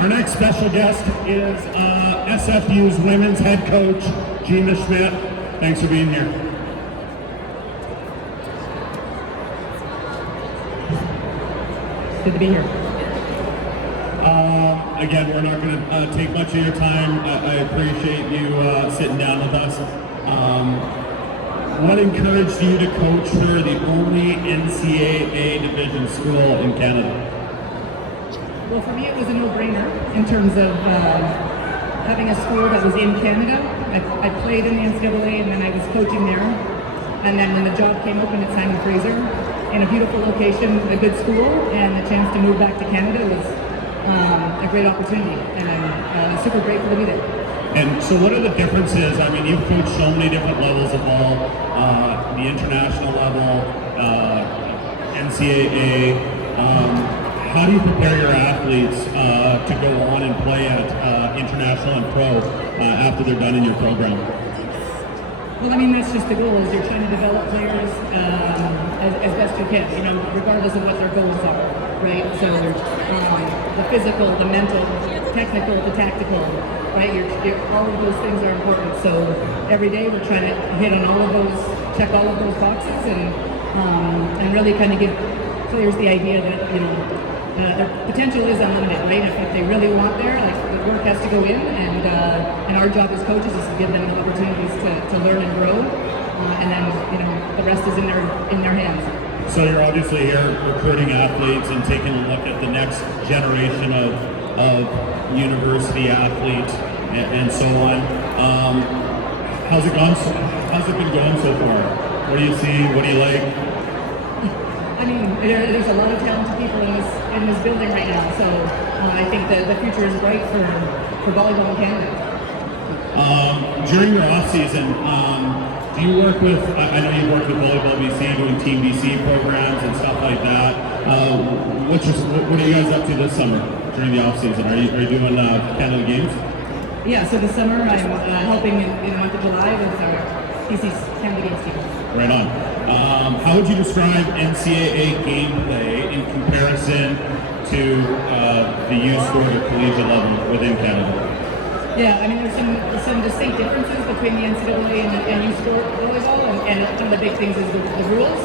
Our next special guest is SFU's women's head coach, Gina Schmidt. Thanks for being here. Good to be here. Again, we're not going to take much of your time. I appreciate you sitting down with us. What encouraged you to coach for the only NCAA division school in Canada? Well, for me, it was a no-brainer in terms of having a school that was in Canada. I played in the NCAA, and then I was coaching there. And then when the job came open at Simon Fraser, in a beautiful location, a good school, and the chance to move back to Canada was a great opportunity, and I'm super grateful to be there. And so what are the differences? I mean, you've coached so many different levels of ball, the international level, NCAA. How do you prepare your athletes to go on and play at international and pro after they're done in your program? Well, I mean, that's just the goal, is you're trying to develop players as best you can, you know, regardless of what their goals are, right? So the physical, the mental, technical, the tactical, right? All of those things are important. So every day we're trying to hit on all of those, check all of those boxes, and really kind of give players the idea that, you know, their potential is unlimited, right? If they really want there, like, the work has to go in, and our job as coaches is to give them the opportunities to learn and grow, and then, you know, the rest is in their hands. So you're obviously here recruiting athletes and taking a look at the next generation of university athletes and so on. How's it gone? How's it been going so far? What do you see? What do you like? I mean, there's a lot of talented people in this building right now, so I think the future is bright for volleyball in Canada. During your off season, do you work with? I know you work with Volleyball BC, doing Team BC programs and stuff like that. What are you guys up to this summer during the off season? Are you doing Canada games? Yeah, so this summer I'm helping in the month of July with our BC's Canada Games team. Right on. How would you describe NCAA gameplay in comparison to the youth sport or collegiate level within Canada? Yeah, I mean, there's some distinct differences between the NCAA and youth sport volleyball, and one of the big things is the rules.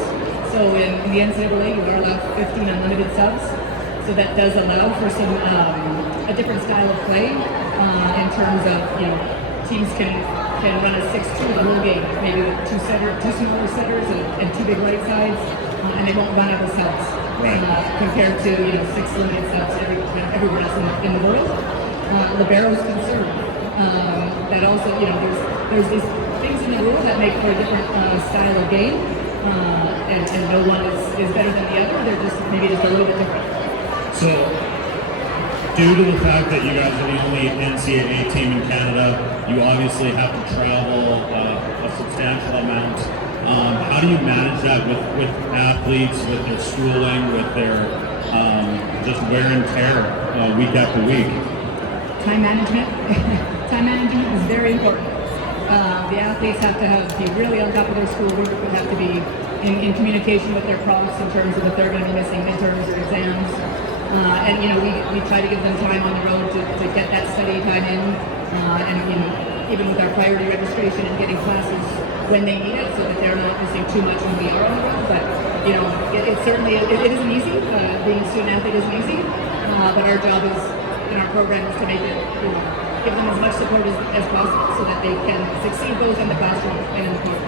So in the NCAA, you are allowed 15 unlimited subs, so that does allow for some a different style of play in terms of, you know, teams can run a 6-2 the whole game, maybe with two smaller setters and two big right sides, and they won't run out of subs. Right. Compared to, you know, 6 limited subs everywhere else in the world. Libero's concerned that also, you know, there's these things in the rule that make for a different style of game, and no one is better than the other. They're just maybe just a little bit different. So, due to the fact that you guys are the only NCAA team in Canada, you obviously have to travel a substantial amount. How do you manage that with athletes, with their schooling, with their just wear and tear week after week? Time management. Time management is very important. The athletes have to be really on top of their schoolwork. They have to be in communication with their profs in terms of if they're going to be missing midterms or exams. And, you know, we try to give them time on the road to get that study time in, and, you know, even with our priority registration and getting classes when they need it, so that they're not missing too much when we are on the road. But, you know, it certainly isn't easy. Being a student athlete isn't easy, but our job is in our program is to make it, you know, give them as much support as possible so that they can succeed both in the classroom and in the field.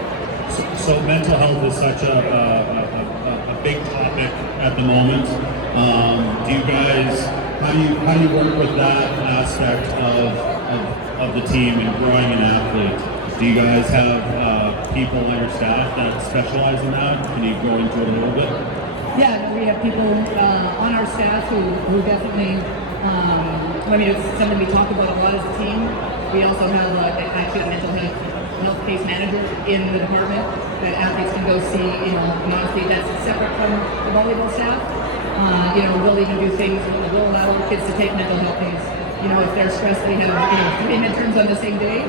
So mental health is such a big topic at the moment. Do you guys, how do you work with that aspect of the team and growing an athlete? Do you guys have people on your staff that specialize in that? Can you go into it a little bit? Yeah, we have people on our staff who definitely, I mean, it's something we talk about a lot as a team. We also have actually a mental health case manager in the department that athletes can go see, you know, and honestly that's separate from the volleyball staff. You know, we'll even do things, we'll allow our kids to take mental health days. You know, if they're stressed, they have, you know, 3 midterms on the same day,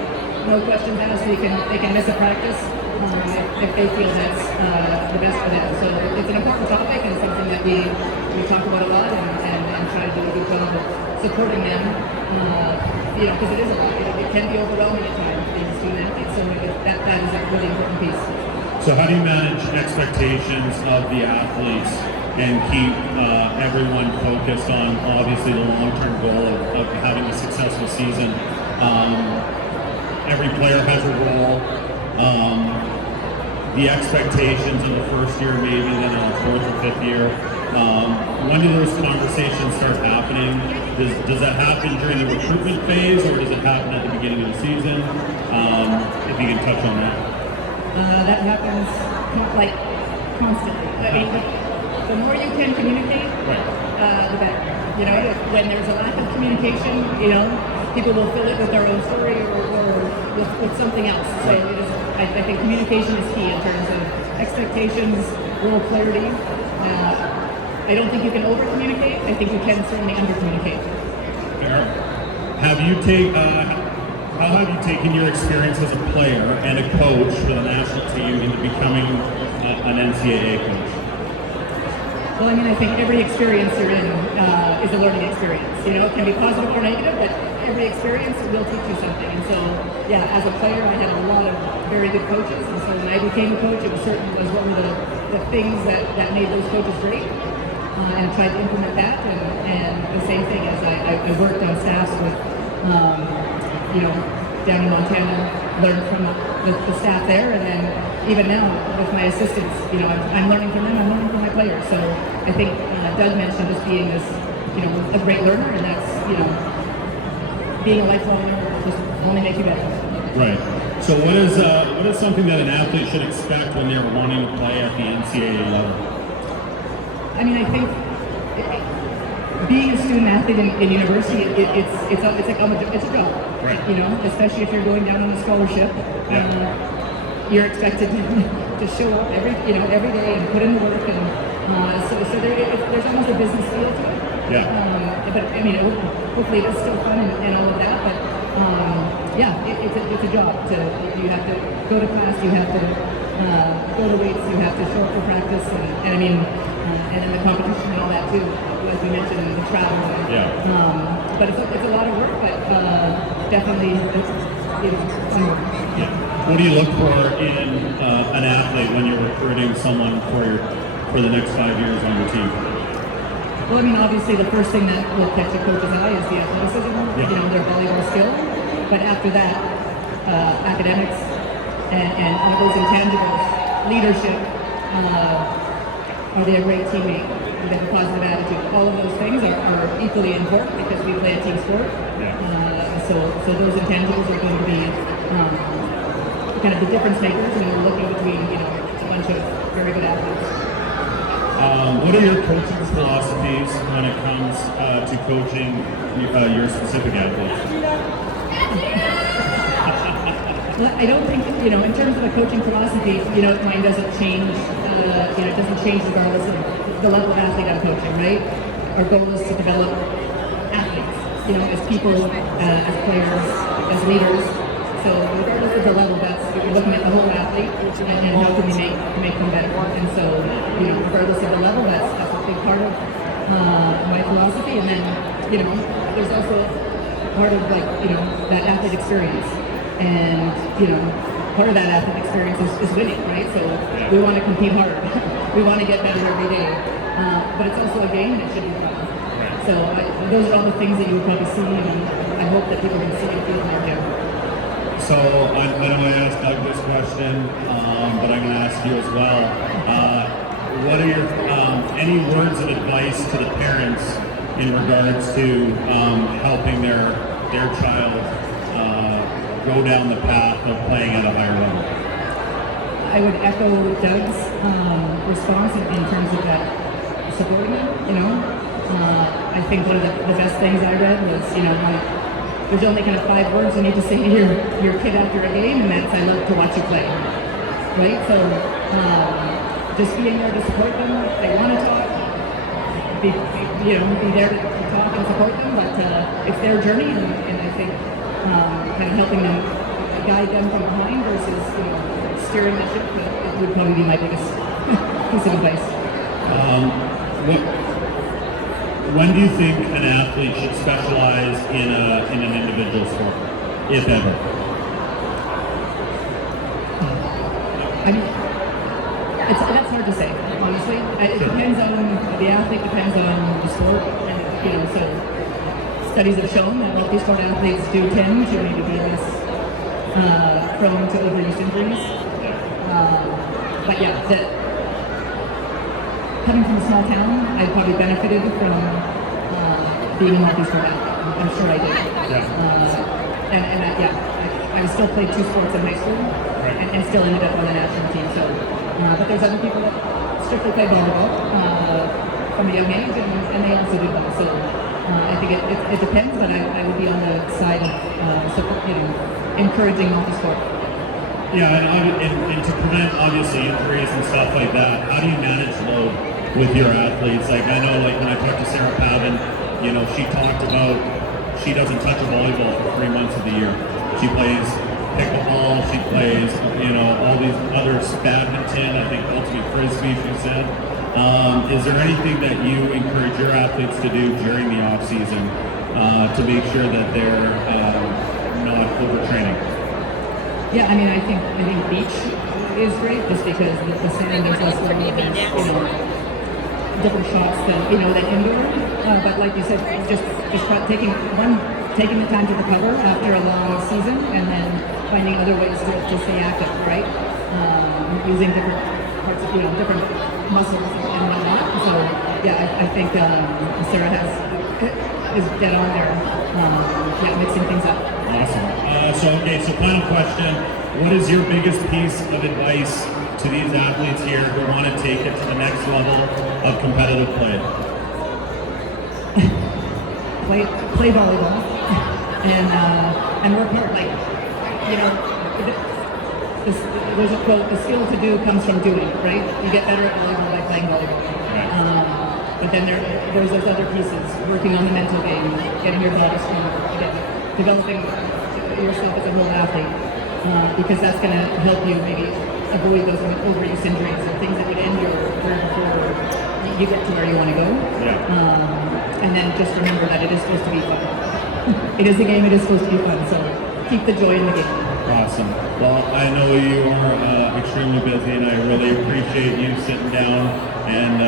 no questions asked, they can miss a practice if they feel that's the best for them. So it's an important topic and something that we talk about a lot and try to do a good job of supporting them, because it is a lot. It can be overwhelming at times being a student athlete, so that is a really important piece. So how do you manage expectations of the athletes and keep everyone focused on obviously the long-term goal of having a successful season? Every player has a role. The expectations in the first year, maybe then in the fourth or fifth year. When do those conversations start happening? Does that happen during the recruitment phase, or does it happen at the beginning of the season? If you can touch on that. That happens constantly. I mean, the more you can communicate, Right. The better. When there's a lack of communication, people will fill it with their own story or with something else. So I think communication is key in terms of expectations, role clarity. I don't think you can over communicate. I think you can certainly under communicate. Fair. How have you taken your experience as a player and a coach for the national team into becoming an NCAA coach? Well, I think every experience you're in is a learning experience. It can be positive or negative, but every experience will teach you something. And so, as a player, I had a lot of very good coaches. And so when I became a coach, it certainly was one of the things that made those coaches great. And I tried to implement that. And the same thing as I worked on staffs with, down in Montana, learned from the staff there, and then even now with my assistants, I'm learning from them, I'm learning from my players. So I think Doug mentioned just being this, a great learner, and that's, being a lifelong learner just only makes you better. Right. So what is something that an athlete should expect when they're wanting to play at the NCAA level? I think being a student athlete in university, it's a job. Right. Especially if you're going down on a scholarship. You're expected to show up every day and put in the work, and so there's almost a business feel to it. Yeah. But hopefully it's still fun and all of that. But it's a job. You have to go to class, you have to go to weights, you have to show up for practice, and then the competition and all that too. As we mentioned, the travel. But it's a lot of work, but definitely it's fun work. Yeah. What do you look for in an athlete when you're recruiting someone for the next 5 years on your team? Well, obviously the first thing that will catch a coach's eye is the athleticism, their volleyball skill. But after that, academics and all those intangibles, leadership, are they a great teammate? Do they have a positive attitude? All of those things are equally important because we play a team sport. So those intangibles are going to be kind of the difference makers, and we're looking between a bunch of very good athletes. What are your coaching philosophies when it comes to coaching your specific athletes? Well, I don't think in terms of a coaching philosophy, mine doesn't change. It doesn't change regardless of the level of athlete I'm coaching, right? Our goal is to develop athletes, as people, as players, as leaders. So regardless of the level, we're looking at the whole athlete and how can we make them better. And so, regardless of the level, that's a big part of my philosophy. And then, there's also part of that athlete experience. And, part of that athlete experience is winning, right? So we want to compete harder. We want to get better every day. But it's also a game and it should be fun. So those are all the things that you would probably see, and I hope that people can see and feel in our gym. So I know I asked Doug this question, but I'm going to ask you as well. What are your any words of advice to the parents in regards to helping their child go down the path of playing at a higher level? I would echo Doug's response in terms of that supporting them. I think one of the best things I read was, there's only kind of 5 words you need to say to your kid after a game, and that's, I love to watch you play. Right? So just being there to support them. They want to talk. Be there to talk and support them, but it's their journey, and I think kind of helping them, guide them from behind versus steering the ship would probably be my biggest piece of advice. when do you think an athlete should specialize in an individual sport, if ever? I mean, that's hard to say, honestly. It depends on the athlete, depends on the sport, and so studies have shown that multi-sport athletes do tend to maybe be less prone to overuse injuries. But yeah, coming from a small town, I probably benefited from being a multi-sport athlete. I'm sure I did. I still played 2 sports in high school, and still ended up on the national team. So, but there's other people that strictly play volleyball from a young age, and they also do that. So I think it depends, but I would be on the side of encouraging multi-sport. Yeah, and to prevent obviously injuries and stuff like that, how do you manage load with your athletes? Like I know, like when I talked to Sarah Pavin, she talked about she doesn't touch a volleyball for 3 months of the year. She plays pickleball, she plays, all these others, badminton, I think ultimate frisbee, she said. Is there anything that you encourage your athletes to do during the off season to make sure that they're not overtraining? Yeah, I mean, I think beach is great just because the sand is less level, different shots than indoor. But like you said, just taking the time to recover after a long season, and then finding other ways to stay active, right? Using different parts of different muscles and whatnot. So yeah, I think Sarah is dead on there. Mixing things up. Awesome. So final question. What is your biggest piece of advice to these athletes here who want to take it to the next level of competitive play? Play volleyball and work hard. There's a quote: "The skill to do comes from doing." Right? You get better at volleyball by playing volleyball. But then there's those other pieces: working on the mental game, getting your body stronger, developing yourself as a whole athlete, because that's going to help you maybe avoid those overuse injuries or things that would end your career before you get to where you want to go. And then just remember that it is supposed to be fun. It is a game, it is supposed to be fun, so keep the joy in the game. Awesome. Well, I know you are extremely busy, and I really appreciate you sitting down and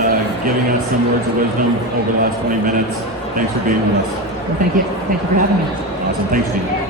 giving us some words of wisdom over the last 20 minutes. Thanks for being with us. Well, thank you. Thank you for having me. Awesome. Thanks, Gina.